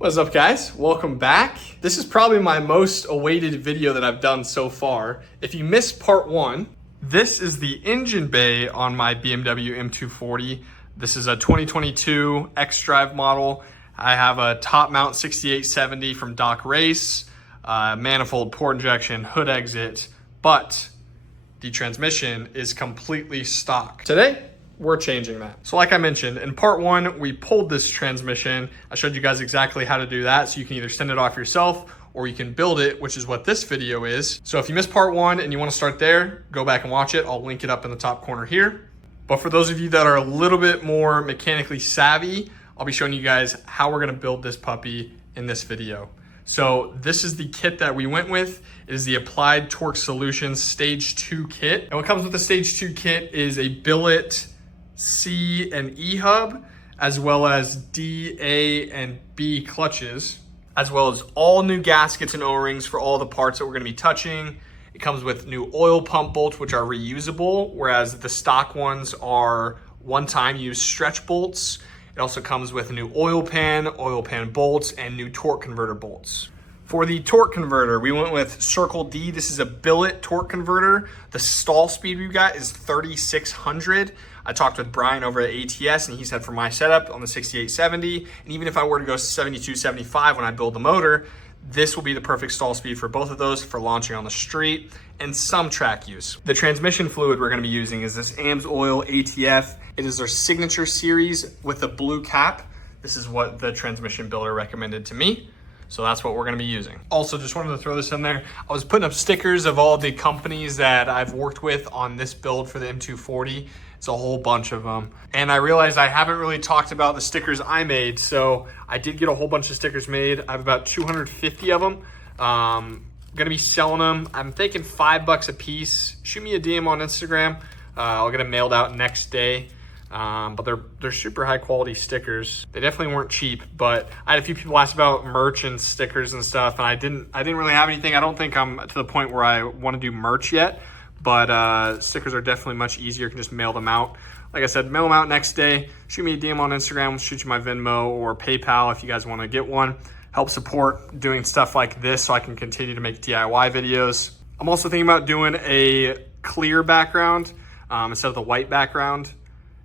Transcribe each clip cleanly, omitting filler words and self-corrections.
What's up, guys? Welcome back. This is probably my most awaited video that I've done so far. If you missed part one, this is the engine bay on my BMW M240. This is a 2022 X-Drive model. I have a top mount 6870 from Doc Race, manifold, port injection, hood exit, but the transmission is completely stock. Today, we're changing that. So like I mentioned, in part one, we pulled this transmission. I showed you guys exactly how to do that. So you can either send it off yourself or you can build it, which is what this video is. So if you missed part one and you wanna start there, go back and watch it. I'll link it up in the top corner here. But for those of you that are a little bit more mechanically savvy, I'll be showing you guys how we're gonna build this puppy in this video. So this is the kit that we went with. It is the Applied Torque Solutions Stage 2 kit. And what comes with the Stage 2 kit is a billet C and E hub, as well as D, A, and B clutches, as well as all new gaskets and O-rings for all the parts that we're gonna be touching. It comes with new oil pump bolts, which are reusable, whereas the stock ones are one-time use stretch bolts. It also comes with a new oil pan bolts, and new torque converter bolts. For the torque converter, we went with Circle D. This is a billet torque converter. The stall speed we've got is 3,600. I talked with Brian over at ATS, and he said for my setup on the 6870, and even if I were to go 7275 when I build the motor, this will be the perfect stall speed for both of those for launching on the street and some track use. The transmission fluid we're gonna be using is this AMSOIL ATF. It is their signature series with the blue cap. This is what the transmission builder recommended to me. So that's what we're gonna be using. Also, just wanted to throw this in there. I was putting up stickers of all the companies that I've worked with on this build for the M240. It's a whole bunch of them. And I realized I haven't really talked about the stickers I made. So I did get a whole bunch of stickers made. I have about 250 of them. Gonna be selling them. I'm thinking $5 a piece. Shoot me a DM on Instagram. I'll get them mailed out next day. But they're super high quality stickers. They definitely weren't cheap, but I had a few people ask about merch and stickers and stuff, and I didn't really have anything. I don't think I'm to the point where I want to do merch yet, but stickers are definitely much easier. You can just mail them out. Like I said, mail them out next day. Shoot me a DM on Instagram, shoot you my Venmo or PayPal if you guys want to get one. Help support doing stuff like this so I can continue to make DIY videos. I'm also thinking about doing a clear background instead of the white background,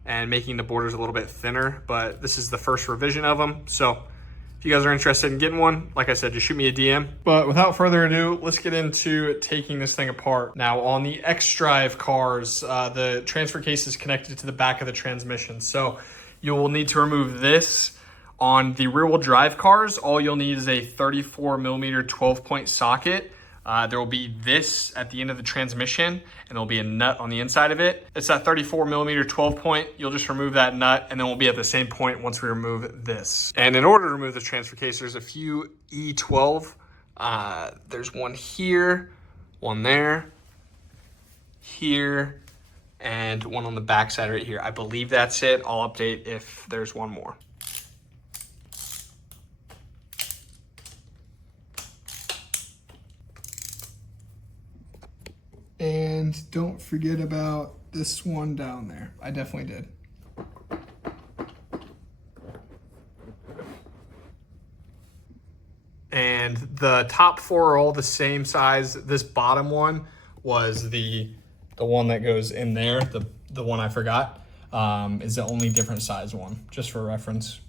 and making the borders a little bit thinner, but this is the first revision of them. So if you guys are interested in getting one, like I said, just shoot me a DM. But without further ado, let's get into taking this thing apart. Now on the X-Drive cars, the transfer case is connected to the back of the transmission. So you will need to remove this. On the rear wheel drive cars, all you'll need is a 34mm 12-point socket. There will be this at the end of the transmission, and there'll be a nut on the inside of it. It's that 34mm 12-point. You'll just remove that nut, and then we'll be at the same point once we remove this. And in order to remove the transfer case, there's a few E12. There's one here, one there, here, and one on the back side right here. I believe that's it. I'll update if there's one more. And don't forget about this one down there. I definitely did. And the top four are all the same size. This bottom one was the one that goes in there. The one I forgot is the only different size one, just for reference.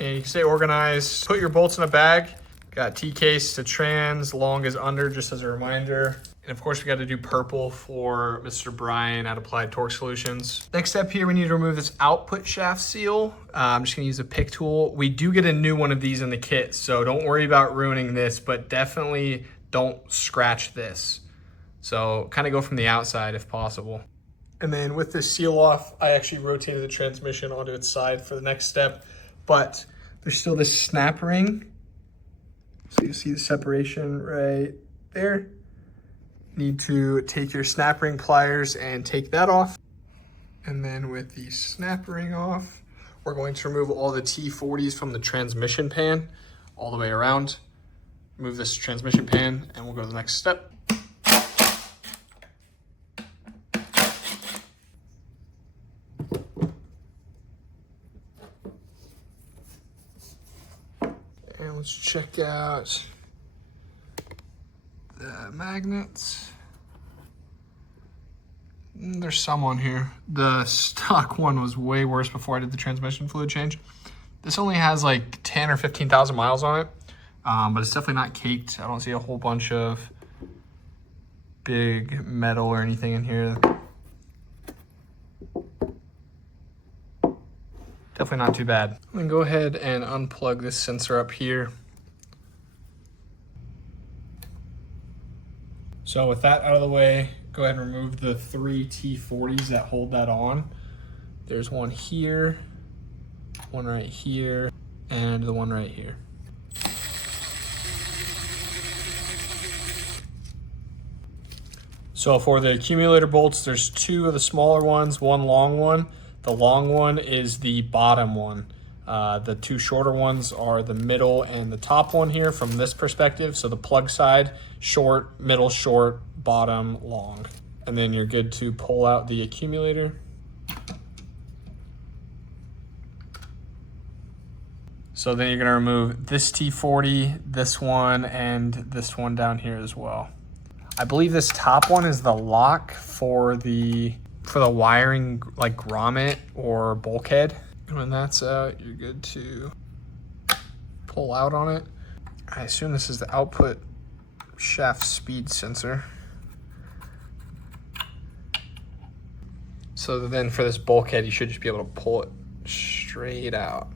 And you can stay organized. Put your bolts in a bag. Got T-case to trans, long as under, just as a reminder. And of course, we got to do purple for Mr. Brian at Applied Torque Solutions. Next step here, we need to remove this output shaft seal. I'm just gonna use a pick tool. We do get a new one of these in the kit, so don't worry about ruining this, but definitely don't scratch this. So kind of go from the outside if possible. And then with this seal off, I actually rotated the transmission onto its side for the next step, but there's still this snap ring. So you see the separation right there. Need to take your snap ring pliers and take that off. And then with the snap ring off, we're going to remove all the T40s from the transmission pan all the way around. Move this transmission pan and we'll go to the next step. Let's check out the magnets. There's some on here. The stock one was way worse before I did the transmission fluid change. This only has like 10 or 15,000 miles on it, but it's definitely not caked. I don't see a whole bunch of big metal or anything in here. Definitely not too bad. I'm gonna go ahead and unplug this sensor up here. So with that out of the way, go ahead and remove the 3 T40s that hold that on. There's one here, one right here, and the one right here. So for the accumulator bolts, there's 2 of the smaller ones, 1 long one. The long one is the bottom one. The 2 shorter ones are the middle and the top one here from this perspective. So the plug side, short, middle short, bottom long. And then you're good to pull out the accumulator. So then you're gonna remove this T40, this one, and this one down here as well. I believe this top one is the lock for the wiring, like grommet or bulkhead. And when that's out, you're good to pull out on it. I assume this is the output shaft speed sensor. So then for this bulkhead, you should just be able to pull it straight out.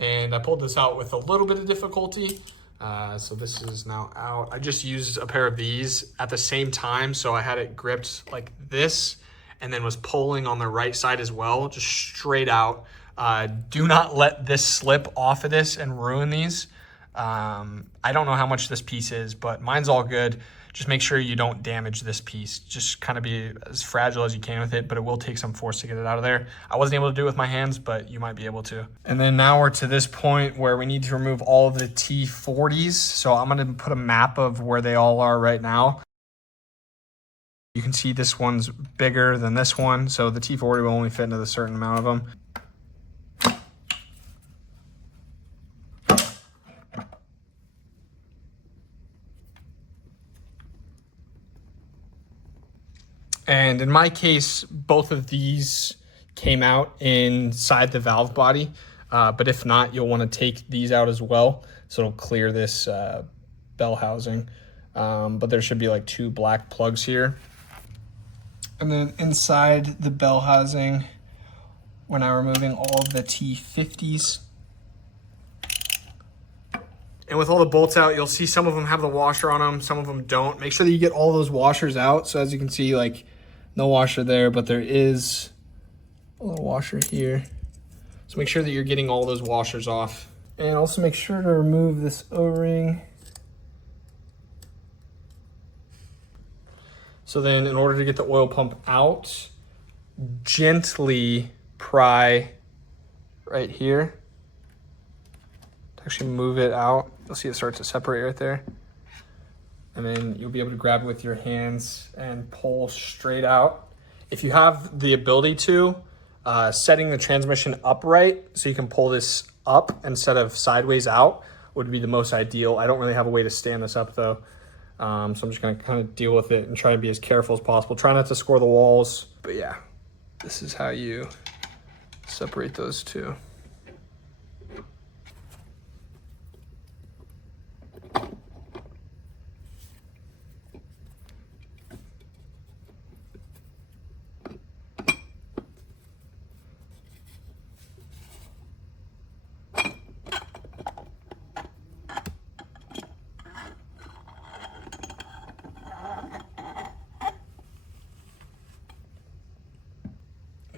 And I pulled this out with a little bit of difficulty. So this is now out. I just used a pair of these at the same time. So I had it gripped like this and then was pulling on the right side as well, just straight out. Do not let this slip off of this and ruin these. I don't know how much this piece is, but mine's all good. Just make sure you don't damage this piece. Just kind of be as fragile as you can with it, but it will take some force to get it out of there. I wasn't able to do it with my hands, but you might be able to. And then now we're to this point where we need to remove all of the T40s. So I'm gonna put a map of where they all are right now. You can see this one's bigger than this one. So the T40 will only fit into a certain amount of them. And in my case, both of these came out inside the valve body. But if not, you'll want to take these out as well. So it'll clear this bell housing. But there should be like 2 black plugs here. And then inside the bell housing, we're now removing all of the T50s. And with all the bolts out, you'll see some of them have the washer on them, some of them don't. Make sure that you get all those washers out. So as you can see, like, no washer there, but there is a little washer here. So make sure that you're getting all those washers off. And also make sure to remove this O-ring. So then in order to get the oil pump out, gently pry right here. To actually move it out. You'll see it start to separate right there. And then you'll be able to grab it with your hands and pull straight out. If you have the ability to, setting the transmission upright so you can pull this up instead of sideways out would be the most ideal. I don't really have a way to stand this up though. So I'm just gonna kind of deal with it and try and be as careful as possible. Try not to score the walls, but yeah, this is how you separate those two.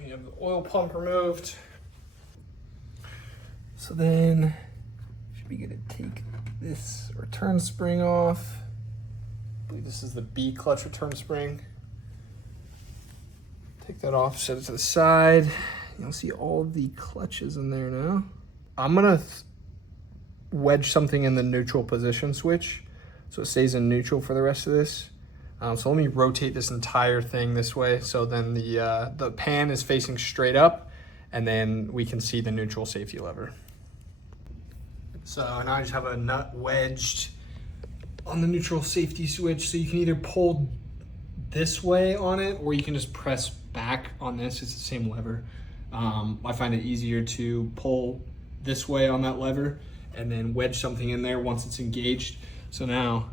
You have the oil pump removed. So then should be good to take this return spring off. I believe this is the B clutch return spring. Take that off, set it to the side. You'll see all of the clutches in there now. I'm gonna wedge something in the neutral position switch so it stays in neutral for the rest of this. So let me rotate this entire thing this way. So then the pan is facing straight up and then we can see the neutral safety lever. So now I just have a nut wedged on the neutral safety switch. So you can either pull this way on it, or you can just press back on this. It's the same lever. I find it easier to pull this way on that lever and then wedge something in there once it's engaged. So now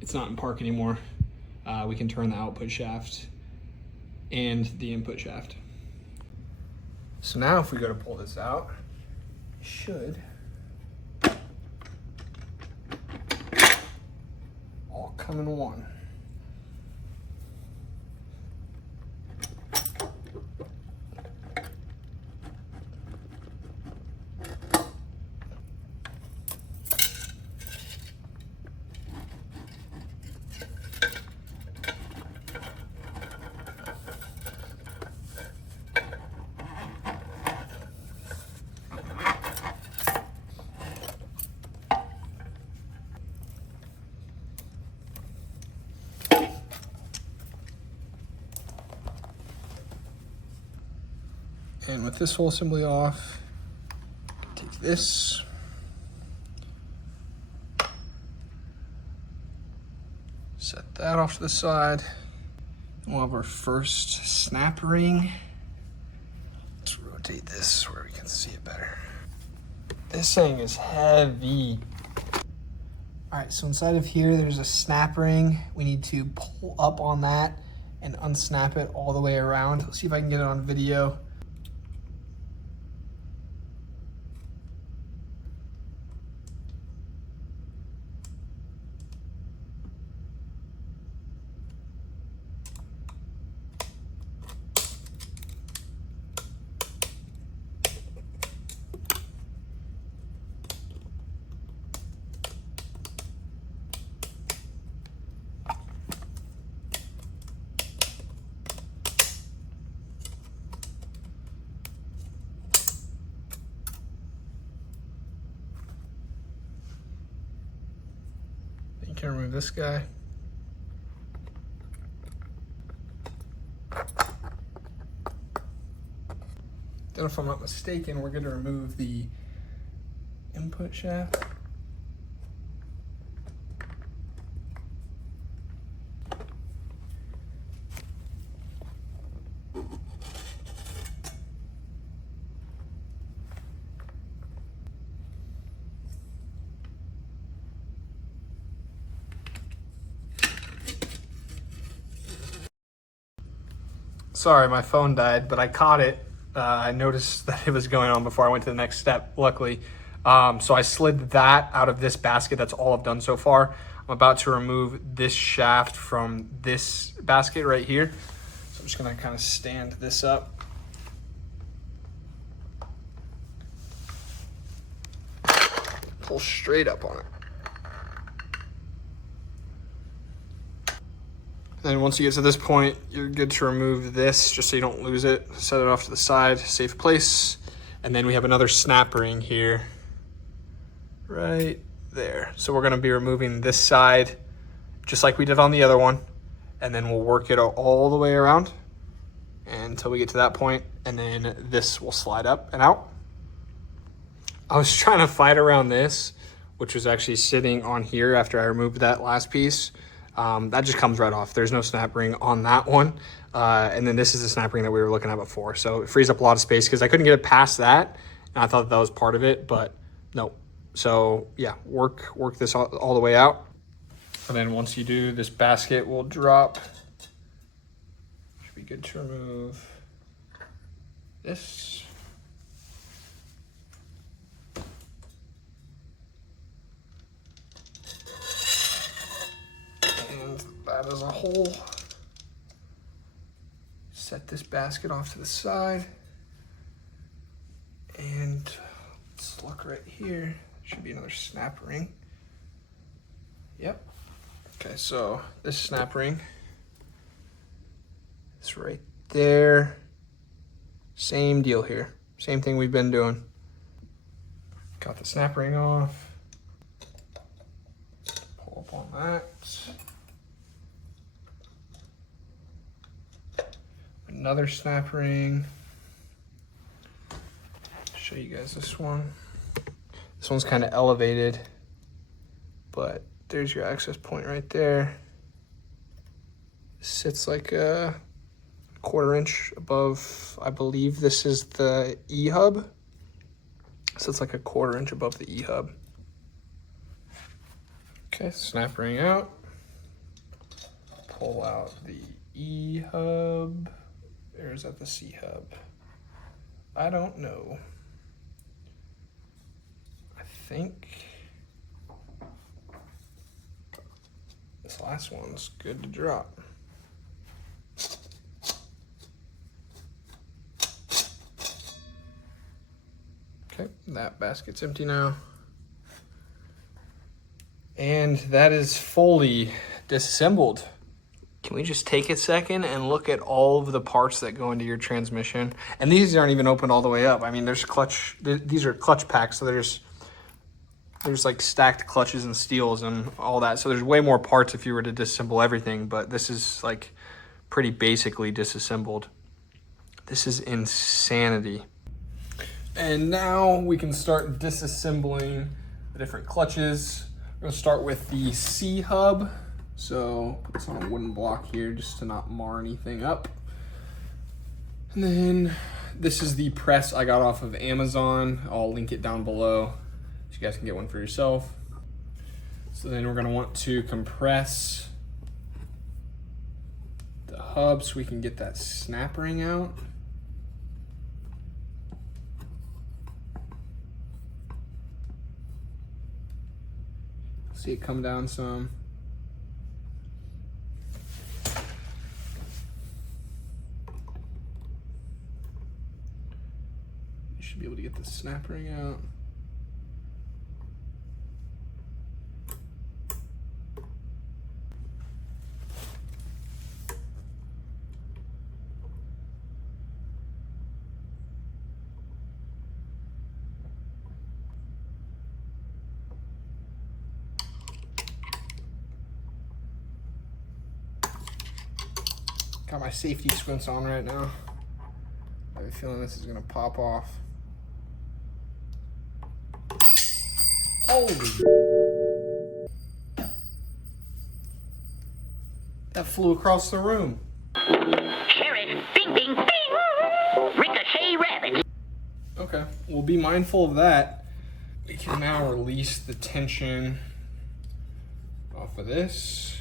it's not in park anymore. We can turn the output shaft and the input shaft. So now if we go to pull this out, it should all come in one. And with this whole assembly off, take this, set that off to the side. We'll have our first snap ring. Let's rotate this where we can see it better. This thing is heavy. All right, so inside of here, there's a snap ring. We need to pull up on that and unsnap it all the way around. Let's see if I can get it on video. You can remove this guy. Then if I'm not mistaken, we're gonna remove the input shaft. Sorry, my phone died, but I caught it. I noticed that it was going on before I went to the next step, luckily. So I slid that out of this basket. That's all I've done so far. I'm about to remove this shaft from this basket right here. So I'm just gonna kind of stand this up. Pull straight up on it. And once you get to this point, you're good to remove this just so you don't lose it. Set it off to the side, safe place. And then we have another snap ring here, right there. So we're gonna be removing this side just like we did on the other one. And then we'll work it all the way around until we get to that point. And then this will slide up and out. I was trying to fight around this, which was actually sitting on here after I removed that last piece. That just comes right off. There's no snap ring on that one. And then this is the snap ring that we were looking at before. So it frees up a lot of space because I couldn't get it past that. And I thought that was part of it, but no. So yeah, work this all the way out. And then once you do, this basket will drop. Should be good to remove this. That as a whole. Set this basket off to the side. And let's look right here. Should be another snap ring. Yep. Okay, so this snap ring is right there. Same deal here. Same thing we've been doing. Got the snap ring off. Pull up on that. Another snap ring. Show you guys this one. This one's kind of elevated, but there's your access point right there. Sits like a 1/4 inch above, I believe this is the E-hub. Sits like a 1/4 inch above the E-hub. Okay, snap ring out. Pull out the E-hub. Or is that the C-hub? I don't know. I think this last one's good to drop. Okay, that basket's empty now. And that is fully disassembled. Can we just take a second and look at all of the parts that go into your transmission? And these aren't even opened all the way up. I mean, there's clutch, these are clutch packs, so there's like stacked clutches and steels and all that. So there's way more parts if you were to disassemble everything, but this is like pretty basically disassembled. This is insanity. And now we can start disassembling the different clutches. We're gonna start with the C-hub. So put this on a wooden block here just to not mar anything up. And then this is the press I got off of Amazon. I'll link it down below so you guys can get one for yourself. So then we're gonna want to compress the hub so we can get that snap ring out. See it come down some. You should be able to get the snap ring out. Got my safety squints on right now. I have a feeling this is gonna pop off. Holy! That flew across the room. Sheriff, bing, bing, bing! Ricochet rabbit. Okay, we'll be mindful of that. We can now release the tension off of this.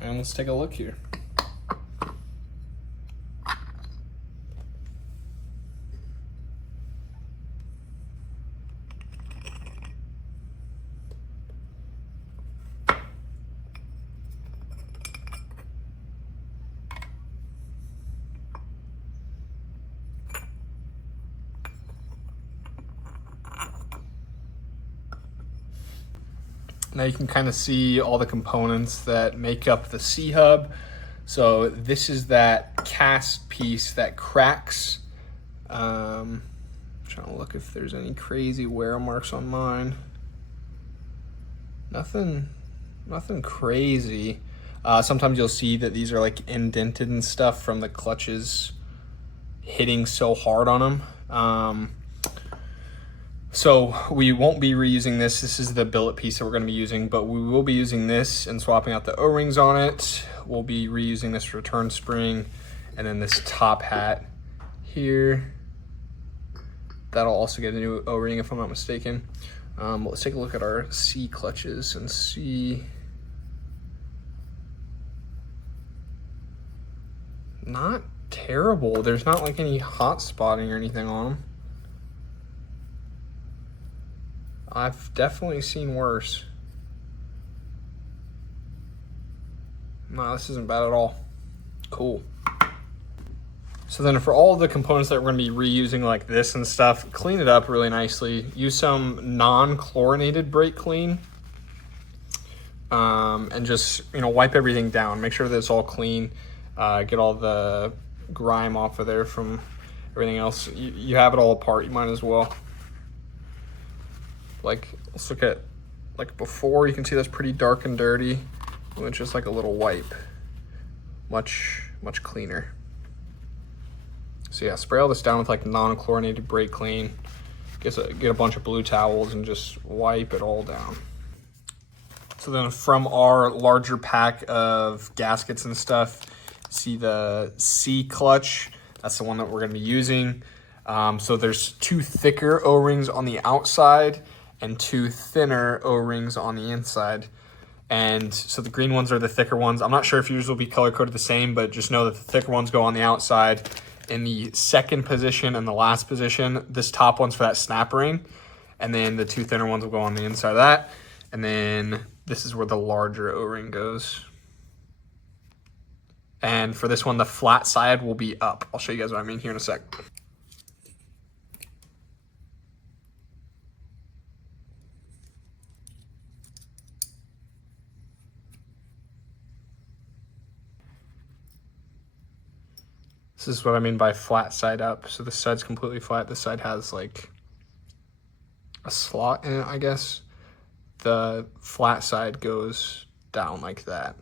And let's take a look here. Now you can kind of see all the components that make up the C-hub. So this is that cast piece that cracks. Trying to look if there's any crazy wear marks on mine. Nothing crazy. Sometimes you'll see that these are like indented and stuff from the clutches hitting so hard on them. So we won't be reusing this. This is the billet piece that we're going to be using, but we will be using this and swapping out the O-rings on it. We'll be reusing this return spring and then this top hat here. That'll also get a new O-ring if I'm not mistaken. Let's take a look at our C clutches and see. Not terrible. There's not like any hot spotting or anything on them. I've definitely seen worse. No, this isn't bad at all. Cool. So then for all the components that we're gonna be reusing like this and stuff, clean it up really nicely. Use some non-chlorinated brake clean. And just, wipe everything down. Make sure that it's all clean. Get all the grime off of there from everything else. You have it all apart, you might as well. Like, let's look at, like before, you can see that's pretty dark and dirty. And it's just like a little wipe. Much much cleaner. So yeah, spray all this down with like non-chlorinated brake clean. Get a bunch of blue towels and just wipe it all down. So then from our larger pack of gaskets and stuff, see the C clutch, that's the one that we're gonna be using. So there's 2 thicker O-rings on the outside and 2 thinner O-rings on the inside. And so the green ones are the thicker ones. I'm not sure if yours will be color coded the same, but just know that the thicker ones go on the outside in the second position and the last position. This top one's for that snap ring. And then the 2 thinner ones will go on the inside of that. And then this is where the larger O-ring goes. And for this one, the flat side will be up. I'll show you guys what I mean here in a sec. This is what I mean by flat side up. So this side's completely flat. This side has like a slot in it, I guess. The flat side goes down like that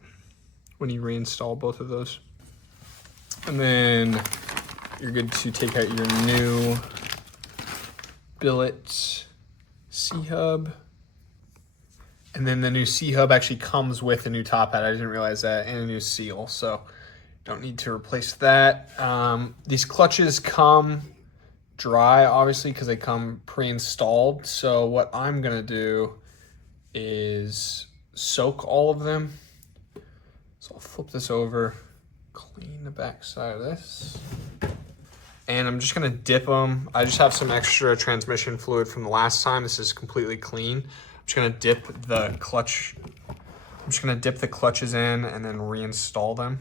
when you reinstall both of those. And then you're good to take out your new billet C-hub. And then the new C-hub actually comes with a new top hat. I didn't realize that, and a new seal. So don't need to replace that. These clutches come dry, obviously, because they come pre-installed. So what I'm gonna do is soak all of them. So I'll flip this over, clean the back side of this. And I'm just gonna dip them. I just have some extra transmission fluid from the last time. This is completely clean. I'm just gonna dip the clutch. I'm just gonna dip the clutches in and then reinstall them.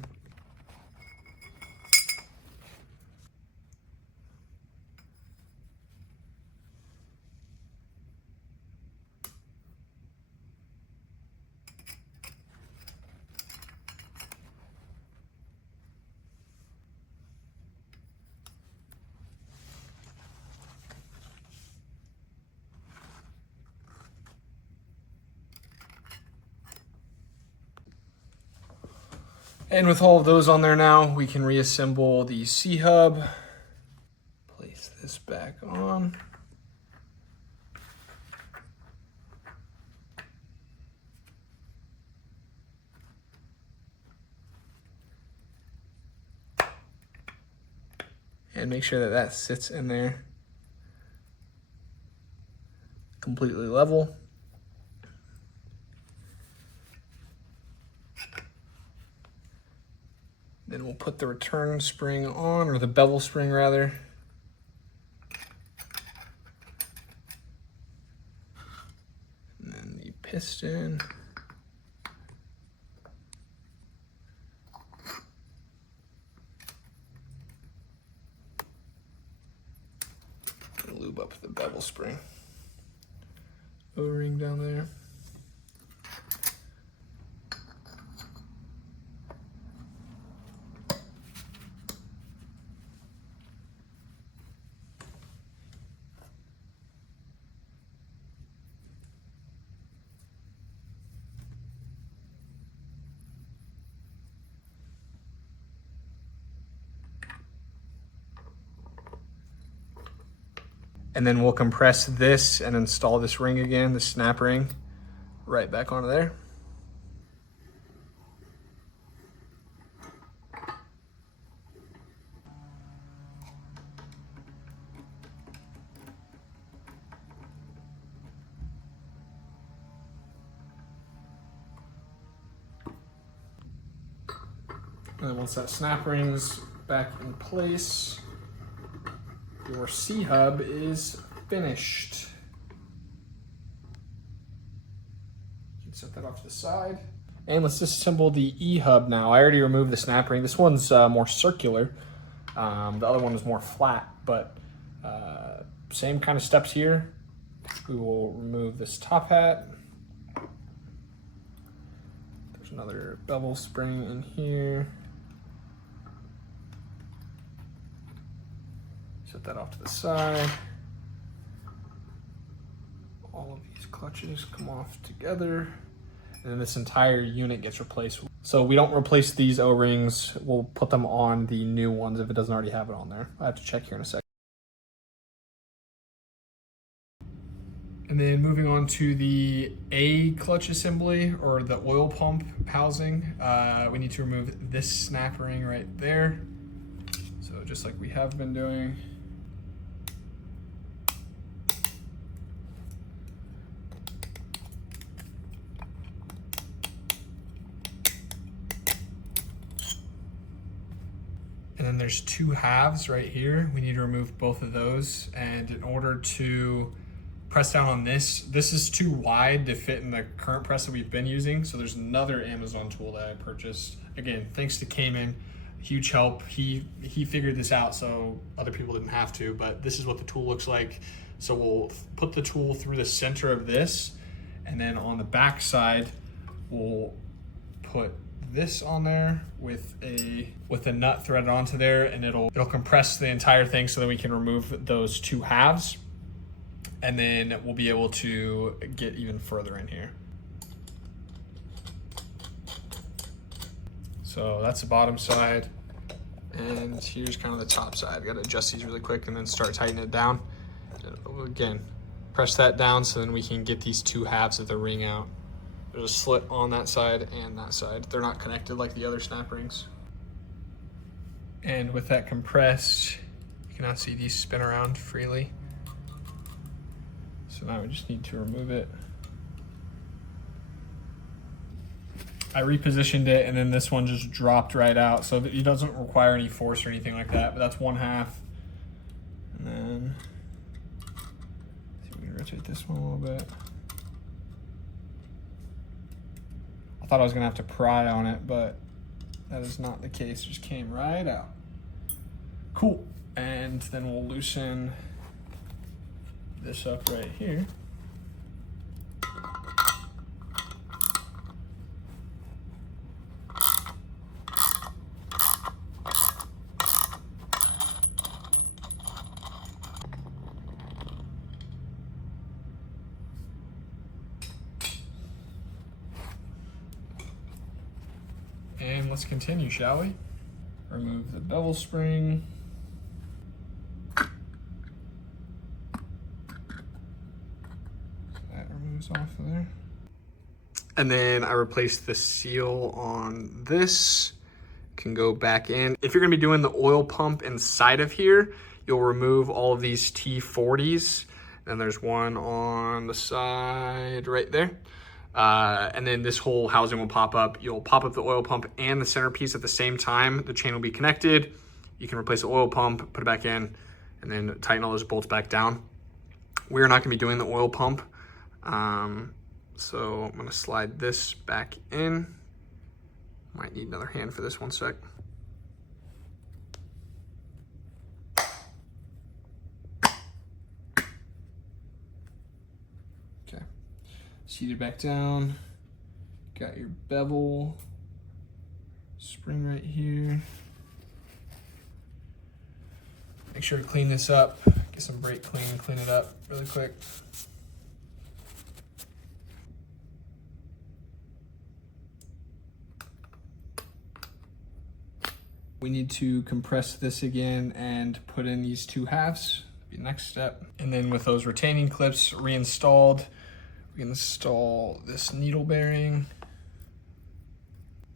And with all of those on there now, we can reassemble the C-hub. Place this back on. And make sure that that sits in there completely level. Then we'll put the return spring on, or the bevel spring rather. And then the piston. And lube up the bevel spring. O-ring down there. And then we'll compress this and install this ring again, the snap ring, right back onto there. And then once that snap ring's back in place, your C-hub is finished. You can set that off to the side. And let's disassemble the E-hub now. I already removed the snap ring. This one's more circular. The other one is more flat, but same kind of steps here. We will remove this top hat. There's another bevel spring in here. Set that off to the side. All of these clutches come off together. And then this entire unit gets replaced. So we don't replace these O-rings. We'll put them on the new ones if it doesn't already have it on there. I have to check here in a second. And then moving on to the A clutch assembly, or the oil pump housing, we need to remove this snap ring right there. So just like we have been doing. And then there's two halves right here. We need to remove both of those. And in order to press down on this is too wide to fit in the current press that we've been using. So there's another Amazon tool that I purchased. Again, thanks to Cayman, huge help. He figured this out so other people didn't have to, but this is what the tool looks like. So we'll put the tool through the center of this, and then on the back side, we'll put this on there with a nut threaded onto there, and it'll compress the entire thing so that we can remove those two halves, and then we'll be able to get even further in here. So that's the bottom side, and here's kind of the top side. I gotta adjust these really quick and then start tightening it down. Again, press that down so then we can get these two halves of the ring out. There's a slit on that side and that side. They're not connected like the other snap rings. And with that compressed, you can now see these spin around freely. So now we just need to remove it. I repositioned it, and then this one just dropped right out, so that it doesn't require any force or anything like that, but that's one half. And then, see if we can rotate this one a little bit. I thought I was gonna have to pry on it, but that is not the case. It just came right out. Cool. And then we'll loosen this up right here. And let's continue, shall we? Remove the bevel spring. That removes off of there. And then I replaced the seal on this. Can go back in. If you're gonna be doing the oil pump inside of here, you'll remove all of these T40s. And there's one on the side right there. And then this whole housing will pop up. You'll pop up the oil pump and the centerpiece at the same time. The chain will be connected. You can replace the oil pump, put it back in, and then tighten all those bolts back down. We're not gonna be doing the oil pump. So I'm gonna slide this back in. Might need another hand for this, one sec. Seat it back down. Got your bevel spring right here. Make sure to clean this up. Get some brake clean, clean it up really quick. We need to compress this again and put in these two halves. Be the next step. And then with those retaining clips reinstalled, we can install this needle bearing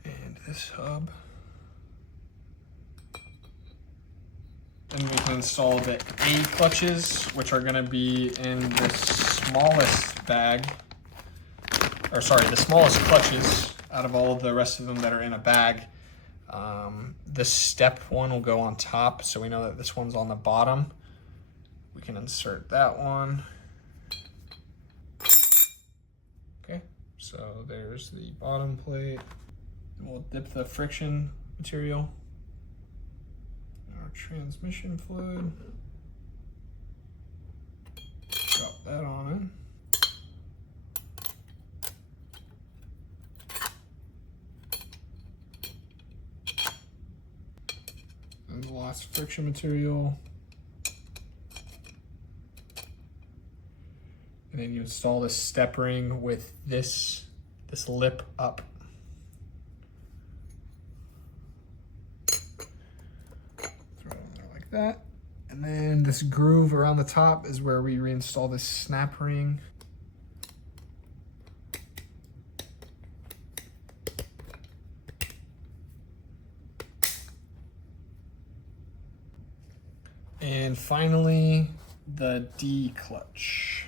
and this hub. Then we can install the A clutches, which are gonna be in this smallest bag, or sorry, the smallest clutches out of all of the rest of them that are in a bag. The step one will go on top, so we know that this one's on the bottom. We can insert that one. Okay, so there's the bottom plate. We'll dip the friction material in our transmission fluid. Drop that on in. And the last friction material. And then you install this step ring with this lip up. like that. And then this groove around the top is where we reinstall this snap ring. And finally, the D clutch.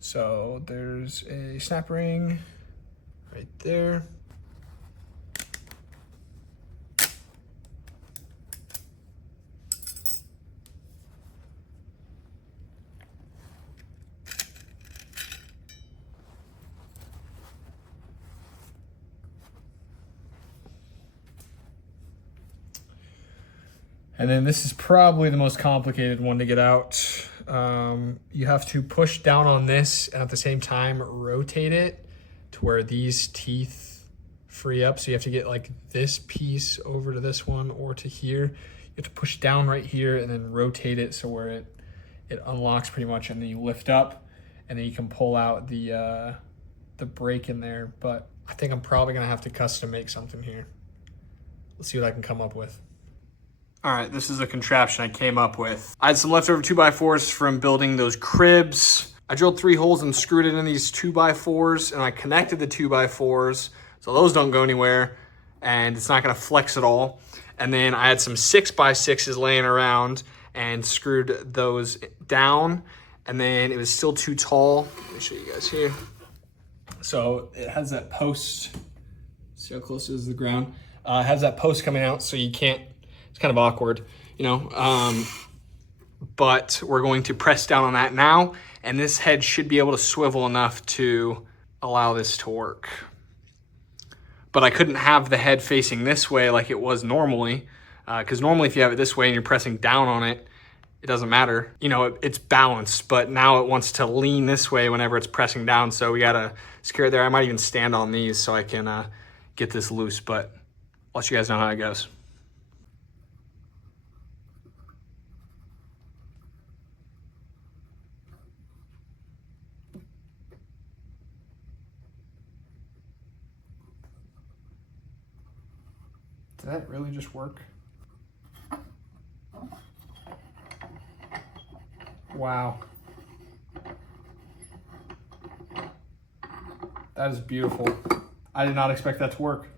So there's a snap ring right there. And then this is probably the most complicated one to get out. You have to push down on this and at the same time rotate it to where these teeth free up. So you have to get like this piece over to this one or to here. You have to push down right here and then rotate it so where it unlocks pretty much, and then you lift up and then you can pull out the brake in there. But I think I'm probably gonna have to custom make something here. Let's see what I can come up with. All right, this is a contraption I came up with. I had some leftover 2x4s from building those cribs. I drilled 3 holes and screwed it in these 2x4s, and I connected the 2x4s so those don't go anywhere and it's not gonna flex at all. And then I had some 6x6s laying around and screwed those down, and then it was still too tall. Let me show you guys here. So it has that post, see how close it is to the ground? It has that post coming out so you can't, it's kind of awkward, you know, but we're going to press down on that now, and this head should be able to swivel enough to allow this to work. But I couldn't have the head facing this way like it was normally, because normally if you have it this way and you're pressing down on it, it doesn't matter. You know, it's balanced, but now it wants to lean this way whenever it's pressing down, so we gotta secure it there. I might even stand on these so I can get this loose, but I'll let you guys know how it goes. Did that really just work? Wow. That is beautiful. I did not expect that to work.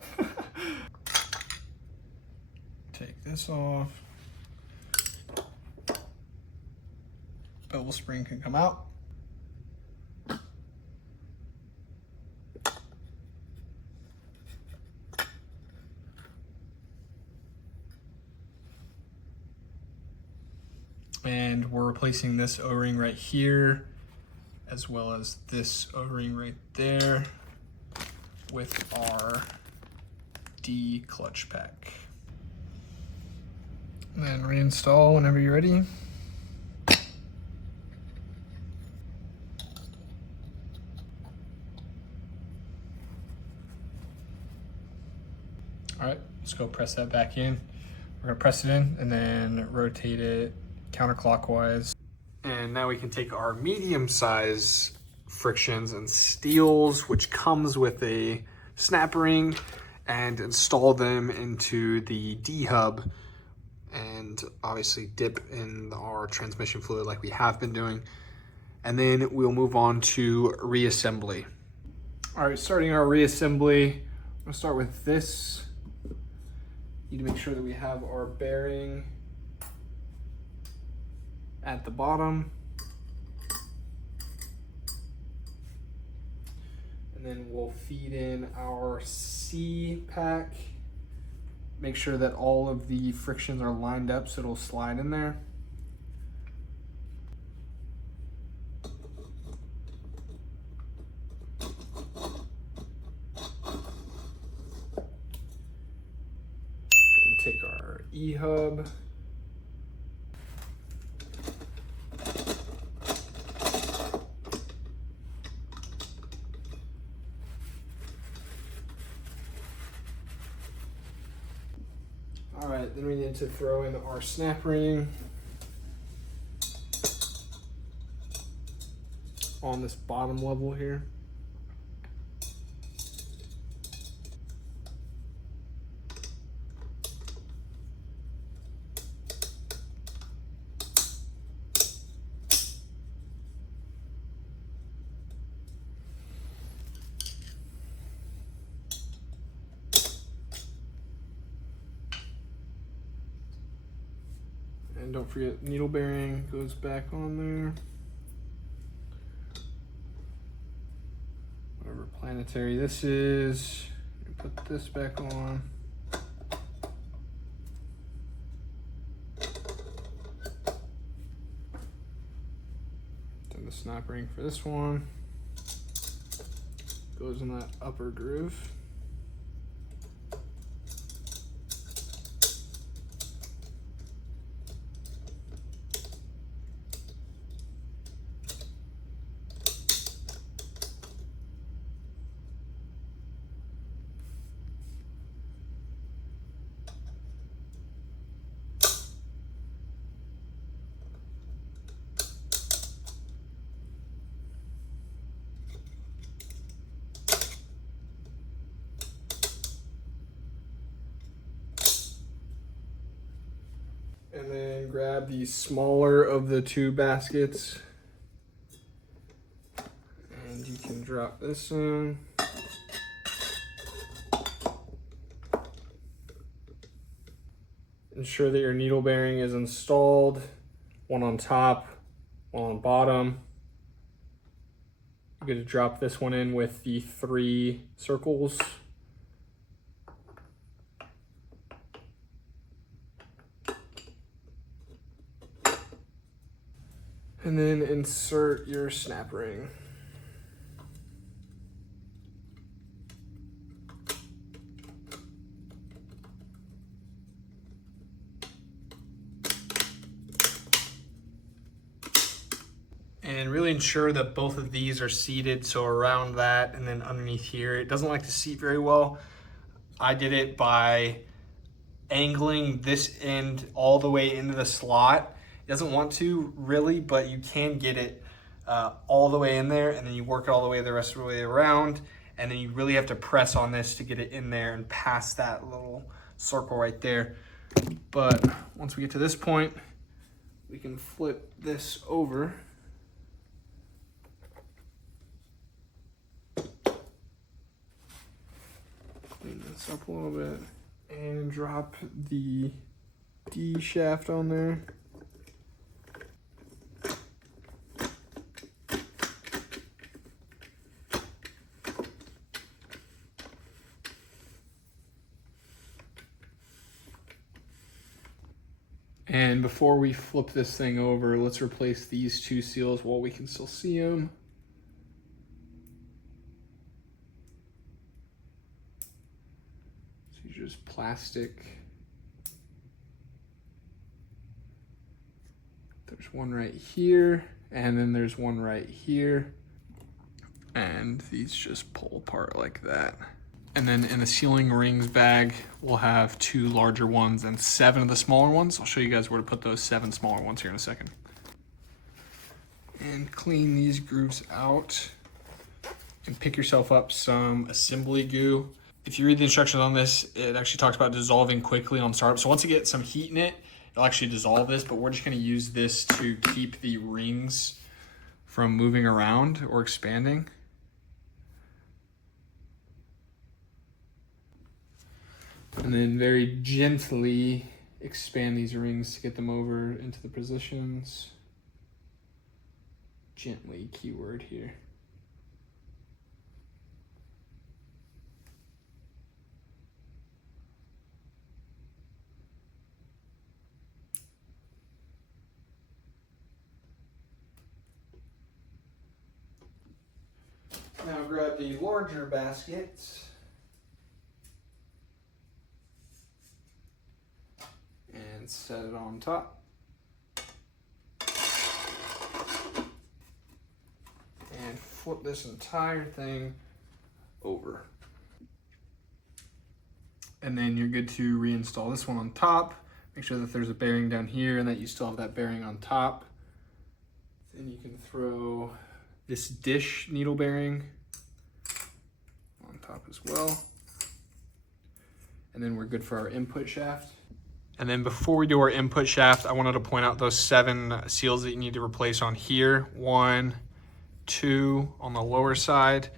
Take this off. Bevel spring can come out. And we're replacing this O-ring right here, as well as this O-ring right there with our D clutch pack. And then reinstall whenever you're ready. All right, let's go press that back in. We're gonna press it in and then rotate it counterclockwise. And now we can take our medium size frictions and steels, which comes with a snap ring, and install them into the D-hub, and obviously dip in our transmission fluid like we have been doing. And then we'll move on to reassembly. All right, starting our reassembly, I'm gonna start with this. Need to make sure that we have our bearing at the bottom. And then we'll feed in our C pack. Make sure that all of the frictions are lined up so it'll slide in there. And take our E-hub. All right, then we need to throw in our snap ring on this bottom level here. And don't forget, needle bearing goes back on there. Whatever planetary this is, put this back on. Then the snap ring for this one goes in that upper groove. And then grab the smaller of the two baskets. And you can drop this in. Ensure that your needle bearing is installed. One on top, one on bottom. You're going to drop this one in with the 3 circles. And then insert your snap ring. And really ensure that both of these are seated, so around that and then underneath here. It doesn't like to seat very well. I did it by angling this end all the way into the slot. It doesn't want to really, but you can get it all the way in there, and then you work it all the way the rest of the way around, and then you really have to press on this to get it in there and past that little circle right there. But once we get to this point, we can flip this over. Clean this up a little bit and drop the D shaft on there. And before we flip this thing over, let's replace these 2 seals while we can still see them. So you just plastic. There's one right here, and then there's one right here. And these just pull apart like that. And then in the sealing rings bag, we'll have 2 larger ones and 7 of the smaller ones. I'll show you guys where to put those 7 smaller ones here in a second. And clean these grooves out and pick yourself up some assembly goo. If you read the instructions on this, it actually talks about dissolving quickly on startup. So once you get some heat in it, it'll actually dissolve this, but we're just gonna use this to keep the rings from moving around or expanding. And then very gently expand these rings to get them over into the positions. Gently, keyword here. Now grab the larger baskets. And set it on top. And flip this entire thing over. And then you're good to reinstall this one on top. Make sure that there's a bearing down here and that you still have that bearing on top. Then you can throw this dish needle bearing on top as well. And then we're good for our input shaft. And then before we do our input shaft, I wanted to point out those 7 seals that you need to replace on here. 1, 2 on the lower side,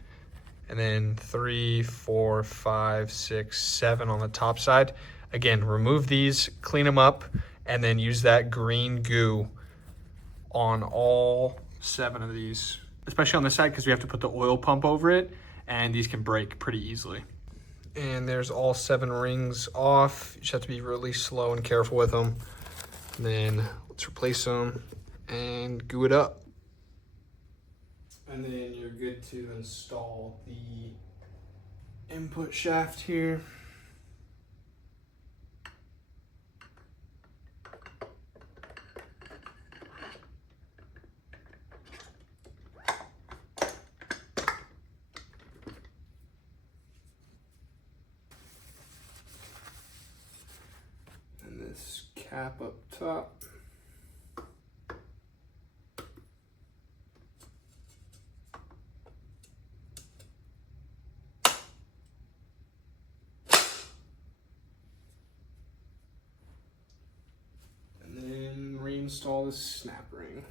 and then 3, 4, 5, 6, 7 on the top side. Again, remove these, clean them up, and then use that green goo on all 7 of these, especially on this side because we have to put the oil pump over it, and these can break pretty easily. And there's all 7 rings off. You just have to be really slow and careful with them. And then let's replace them and goo it up. And then you're good to install the input shaft here. And this cap up top. Reinstall the snap ring.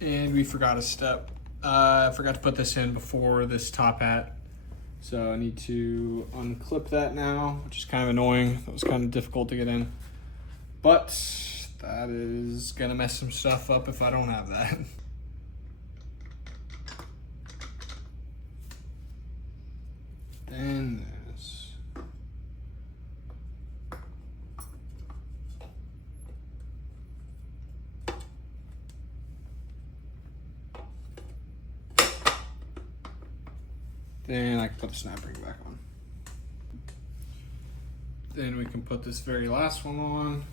And we forgot a step. I forgot to put this in before this top hat. So I need to unclip that now, which is kind of annoying. That was kind of difficult to get in. But that is gonna mess some stuff up if I don't have that. Then this. Then I can put the snap ring back on. Then we can put this very last one on.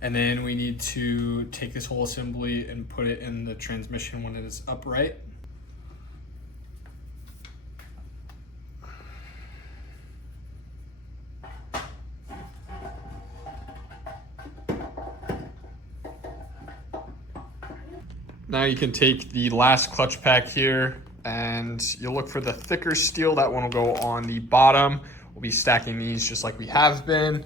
And then we need to take this whole assembly and put it in the transmission when it is upright. Now you can take the last clutch pack here and you'll look for the thicker steel. That one will go on the bottom. We'll be stacking these just like we have been.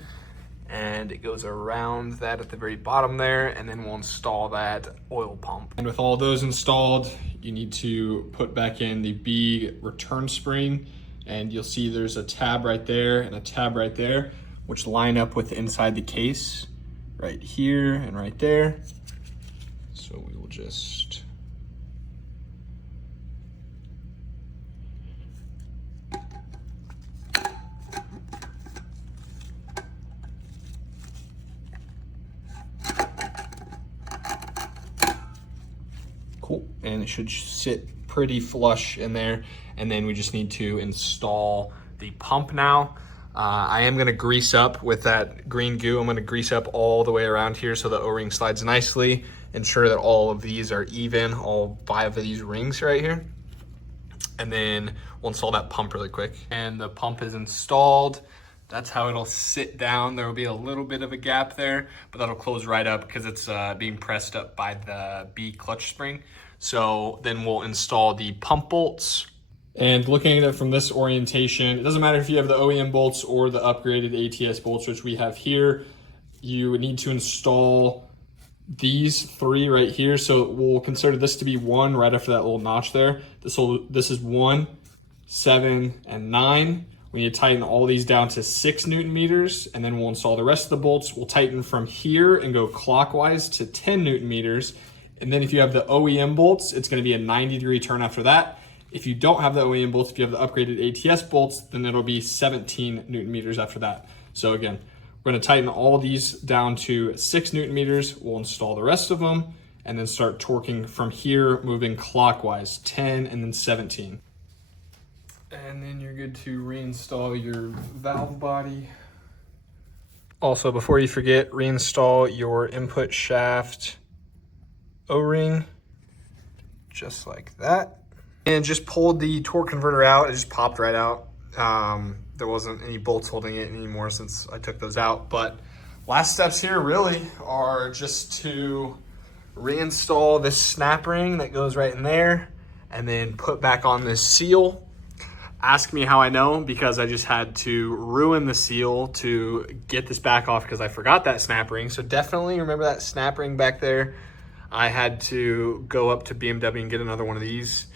And it goes around that at the very bottom there, and then we'll install that oil pump. And with all those installed, you need to put back in the B return spring, and you'll see there's a tab right there and a tab right there, which line up with inside the case right here and right there. So we will just cool, and it should sit pretty flush in there. And then we just need to install the pump now. I am gonna grease up with that green goo. I'm gonna grease up all the way around here so the O-ring slides nicely. Ensure that all of these are even, all 5 of these rings right here. And then we'll install that pump really quick. And the pump is installed. That's how it'll sit down. There will be a little bit of a gap there, but that'll close right up because it's being pressed up by the B clutch spring. So then we'll install the pump bolts. And looking at it from this orientation, it doesn't matter if you have the OEM bolts or the upgraded ATS bolts, which we have here. You need to install these 3 right here. So we'll consider this to be 1 right after that little notch there. This is 1, 7, and 9. We need to tighten all these down to 6 Newton meters, and then we'll install the rest of the bolts. We'll tighten from here and go clockwise to 10 Newton meters. And then if you have the OEM bolts, it's gonna be a 90-degree turn after that. If you don't have the OEM bolts, if you have the upgraded ATS bolts, then it'll be 17 Newton meters after that. So again, we're gonna tighten all these down to 6 Newton meters. We'll install the rest of them and then start torquing from here, moving clockwise, 10 and then 17. And then you're good to reinstall your valve body. Also, before you forget, reinstall your input shaft O-ring, just like that. And just pulled the torque converter out. It just popped right out. There wasn't any bolts holding it anymore since I took those out. But last steps here really are just to reinstall this snap ring that goes right in there and then put back on this seal. Ask me how I know, because I just had to ruin the seal to get this back off because I forgot that snap ring. So definitely remember that snap ring back there. I had to go up to BMW and get another one of these,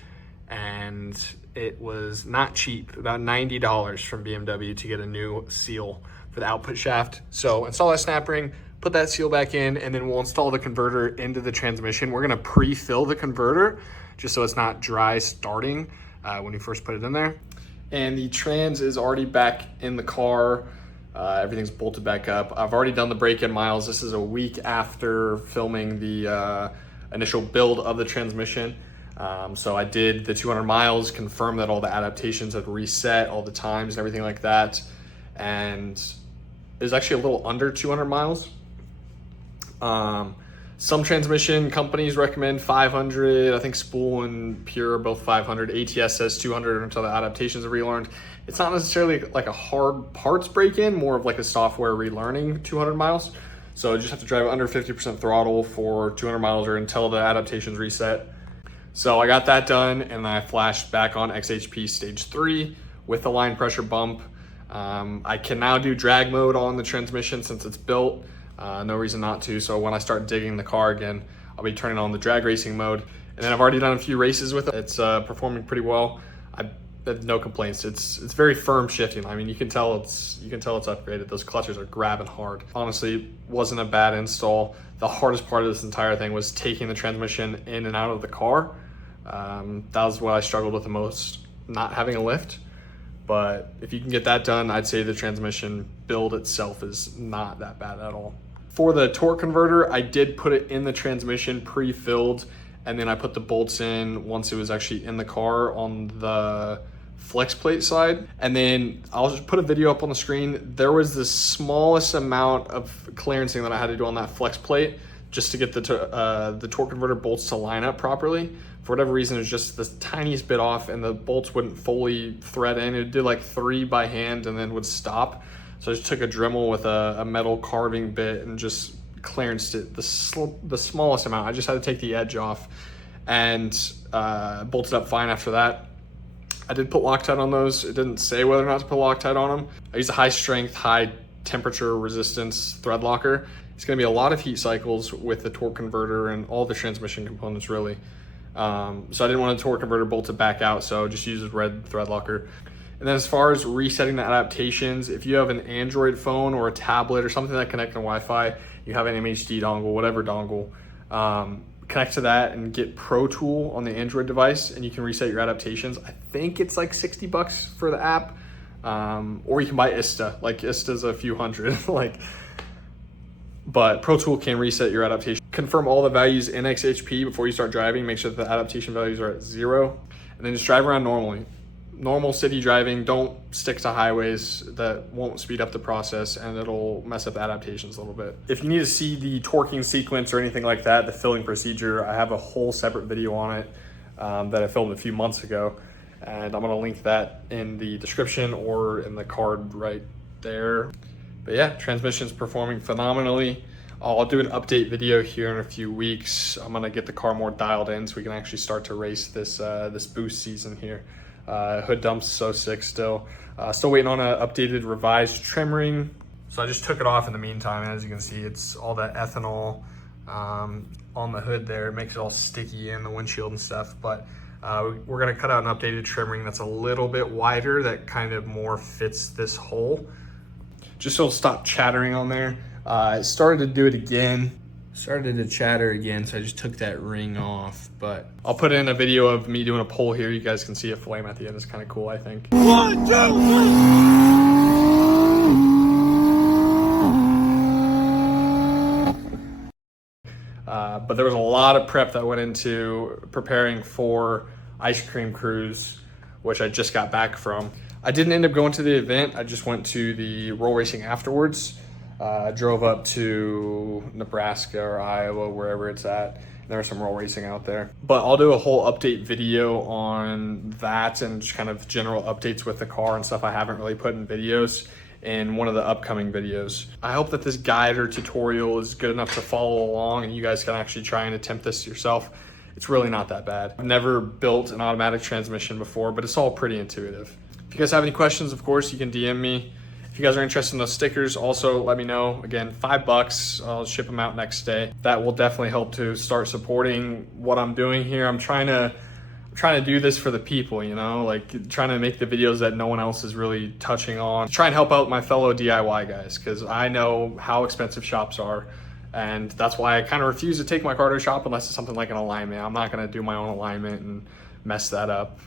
and it was not cheap, about $90 from BMW to get a new seal for the output shaft. So install that snap ring, put that seal back in, and then we'll install the converter into the transmission. We're gonna pre-fill the converter just so it's not dry starting when you first put it in there. And the trans is already back in the car. Everything's bolted back up. I've already done the break-in miles. This is a week after filming the initial build of the transmission. So I did the 200 miles, confirmed that all the adaptations had reset, all the times and everything like that. And it was actually a little under 200 miles. Some transmission companies recommend 500. I think Spool and Pure are both 500. ATS says 200 until the adaptations are relearned. It's not necessarily like a hard parts break-in, more of like a software relearning 200 miles. So you just have to drive under 50% throttle for 200 miles or until the adaptations reset. So I got that done, and I flashed back on XHP stage 3 with the line pressure bump. I can now do drag mode on the transmission since it's built. No reason not to. So when I start digging the car again, I'll be turning on the drag racing mode. And then I've already done a few races with it. It's performing pretty well. I have no complaints. It's very firm shifting. I mean, you can tell it's upgraded. Those clutches are grabbing hard. Honestly, wasn't a bad install. The hardest part of this entire thing was taking the transmission in and out of the car. That was what I struggled with the most, not having a lift. But if you can get that done, I'd say the transmission build itself is not that bad at all. For the torque converter, I did put it in the transmission pre-filled, and then I put the bolts in once it was actually in the car on the flex plate side. And then I'll just put a video up on the screen. There was the smallest amount of clearancing that I had to do on that flex plate just to get the torque converter bolts to line up properly. For whatever reason, it was just the tiniest bit off, and the bolts wouldn't fully thread in. It would do like 3 by hand and then would stop. So I just took a Dremel with a metal carving bit and just clearanced it the smallest amount. I just had to take the edge off and bolted up fine after that. I did put Loctite on those. It didn't say whether or not to put Loctite on them. I used a high strength, high temperature resistance thread locker. It's gonna be a lot of heat cycles with the torque converter and all the transmission components really. So I didn't want the torque converter bolted back out, so just use a red thread locker. And then as far as resetting the adaptations, if you have an Android phone or a tablet or something that connects to Wi-Fi, you have an MHD dongle, whatever dongle, connect to that and get Pro Tool on the Android device, and you can reset your adaptations. I think it's like $60 for the app, or you can buy ISTA. Like ISTA's a few hundred, but Pro Tool can reset your adaptation. Confirm all the values in XHP before you start driving. Make sure that the adaptation values are at 0, and then just drive around normally. Normal city driving, don't stick to highways that won't speed up the process, and it'll mess up adaptations a little bit. If you need to see the torquing sequence or anything like that, the filling procedure, I have a whole separate video on it that I filmed a few months ago, and I'm gonna link that in the description or in the card right there. But yeah, transmission's performing phenomenally. I'll do an update video here in a few weeks. I'm gonna get the car more dialed in so we can actually start to race this this boost season here. Hood dump's so sick still. Still waiting on an updated revised trim ring. So I just took it off in the meantime. As you can see, it's all that ethanol on the hood there. It makes it all sticky in the windshield and stuff. But we're gonna cut out an updated trim ring that's a little bit wider, that kind of more fits this hole, just so it'll stop chattering on there. It started to do it again. Started to chatter again, so I just took that ring off. But I'll put in a video of me doing a pull here. You guys can see a flame at the end. It's kind of cool, I think. 1, 2, 3. But there was a lot of prep that went into preparing for Ice Cream Cruise, which I just got back from. I didn't end up going to the event. I just went to the roll racing afterwards. Drove up to Nebraska or Iowa, wherever it's at. And There's some roll racing out there. But I'll do a whole update video on that and just kind of general updates with the car and stuff I haven't really put in videos in one of the upcoming videos. I hope that this guide or tutorial is good enough to follow along and you guys can actually try and attempt this yourself. It's really not that bad. I've never built an automatic transmission before, but it's all pretty intuitive. If you guys have any questions, of course, you can DM me. If you guys are interested in those stickers, also let me know. Again, $5, I'll ship them out next day. That will definitely help to start supporting what I'm doing here. I'm trying to do this for the people, you know, like trying to make the videos that no one else is really touching on. Try and help out my fellow DIY guys, because I know how expensive shops are. And that's why I kind of refuse to take my car to a shop unless it's something like an alignment. I'm not gonna do my own alignment and mess that up.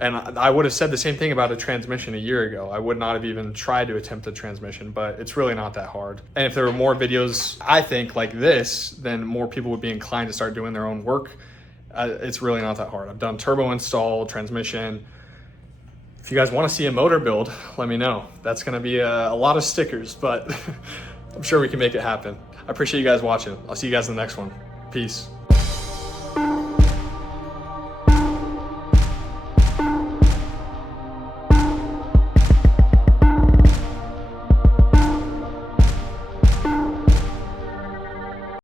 And I would have said the same thing about a transmission a year ago. I would not have even tried to attempt a transmission, but it's really not that hard. And if there were more videos, I think, like this, then more people would be inclined to start doing their own work. It's really not that hard. I've done turbo install, transmission. If you guys want to see a motor build, let me know. That's gonna be a lot of stickers, but I'm sure we can make it happen. I appreciate you guys watching. I'll see you guys in the next one. Peace.